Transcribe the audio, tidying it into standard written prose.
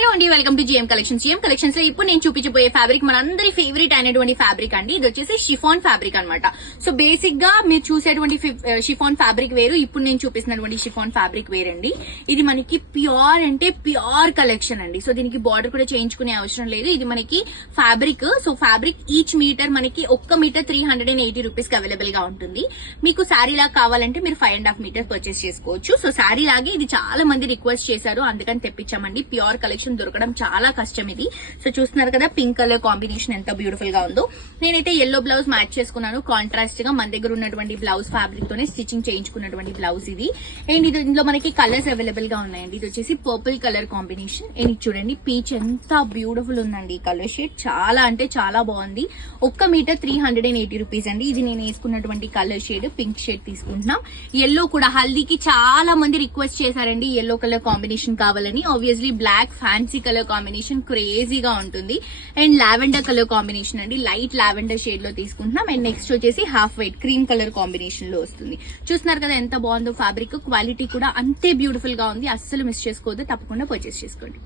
Hello అండి, welcome to GM collections. GM collections లో ఇప్పుడు నేను చూపించబోయే ఫ్యాబ్రిక్ మనందరి ఫేవరెట్ అయినటువంటి ఫ్యాబ్రిక్ అండి. ఇది వచ్చేసి షిఫాన్ ఫ్యాబ్రిక్ అన్నమాట. సో బేసిక్ గా మీరు చూసేటువంటి షిఫాన్ ఫ్యాబ్రిక్ వేరు, ఇప్పుడు నేను చూపిస్తున్నటువంటి షిఫాన్ ఫ్యాబ్రిక్ వేరండి. ఇది మనకి ప్యూర్ అంటే ప్యూర్ కలెక్షన్ అండి. సో దీనికి బార్డర్ కూడా చేయించుకునే అవసరం లేదు. ఇది మనకి fabric. So fabric each metre మనకి 1 మీటర్ 380 రూపీస్ కి అవైలబుల్ గా ఉంటుంది. మీకు శారీ లాగా కావాలంటే మీరు 5.5 మీటర్ పర్చేస్ చేసుకోవచ్చు. సో శారీ లాగే ఇది చాలా మంది రిక్వెస్ట్ చేశారు, అందుకని తెప్పించామండి. ప్యూర్ కలెక్షన్ దొరకడం చాలా కష్టం ఇది. సో చూస్తున్నారు కదా పింక్ కలర్ కాంబినేషన్ ఎంత బ్యూటిఫుల్ గా ఉందో. నేనైతే ఎల్లో బ్లౌజ్ మ్యాచ్ చేసుకున్నాను. కాంట్రాస్ట్ గా మన దగ్గర ఉన్నటువంటి బ్లౌజ్ ఫ్యాబ్రిక్ తోనే స్టిచింగ్ చేయించుకున్నటువంటి బ్లౌజ్ ఇది. అండ్ ఇందులో మనకి కలర్స్ అవైలబుల్ గా ఉన్నాయండి. ఇది వచ్చేసి పర్పుల్ కలర్ కాంబినేషన్. అండ్ ఇది చూడండి పీచ్ ఎంత బ్యూటిఫుల్ ఉందండి. ఈ కలర్ షేడ్ చాలా అంటే చాలా బాగుంది. 1 మీటర్ 380 రూపీస్ అండి. ఇది నేను వేసుకున్నటువంటి కలర్ షేడ్ పింక్ షేడ్ తీసుకుంటున్నాం. ఎల్లో కూడా హల్దీకి చాలా మంది రిక్వెస్ట్ చేశారండి ఎల్లో కలర్ కాంబినేషన్ కావాలని. Obviously black fancy colour combination క్రేజీగా ఉంటుంది. అండ్ లావెండర్ కలర్ కాంబినేషన్ అండి, లైట్ లావెండర్ షేడ్ లో తీసుకుంటున్నాం. అండ్ నెక్స్ట్ వచ్చేసి half white cream colour combination లో వస్తుంది. చూస్తున్నారు కదా ఎంత బాగుందో ఫ్యాబ్రిక్. క్వాలిటీ కూడా అంతే బ్యూటిఫుల్ గా ఉంది. అస్సలు మిస్ చేసుకోవద్దు, తప్పకుండా పర్చేస్ చేసుకోండి.